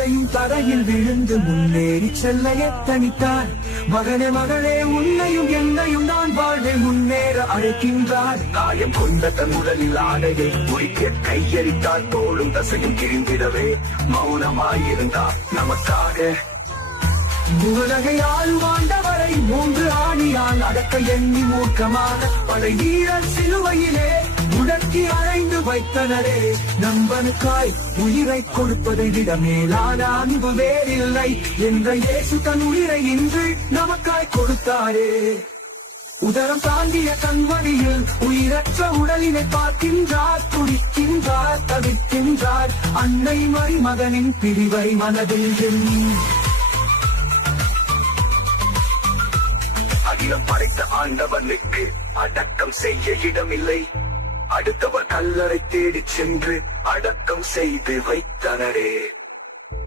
தரையில் விழுந்து முன்னேறி செல்ல எத்தனித்தார். மகனே மகளே, உன்னையும் என்னையும் நான் வாழ்வை முன்னேற அழைக்கின்றார். காயம் கொண்ட தன் உடலில் ஆடையை குறிக்க கையெறித்தார். தோளும் தசையும் கிழிந்திடவே மௌனமாயிருந்தார் நமக்காக. உலகை ஆழ்வாண்டவரை 3 ஆணியால் அடக்க எண்ணி மூர்க்கமான படை வீரர் சிலுவையிலே உடற்கி அழைந்து வைத்தனரே. நம்பனுக்காய் உயிரை கொடுப்பதை விட மேலான அன்பு வேறில்லை என்ற இயேசு தன் உயிரை இன்று நமக்காய் கொடுத்தாரே. உதரம் தாண்டிய கண்வழியில் உயிரற்ற உடலினை பார்க்கின்றார். துடிக்கின்றார், தவிர்க்கின்றார். அன்னை மருமகனின் பிரிவை மனதில் எண்ணி அகிலம் படைத்த ஆண்டவனுக்கு அடக்கம் செய்ய இடமில்லை. அடுத்தவர் கல்லறை தேடிச் சென்று அடக்கம் செய்து வைத்தனரே.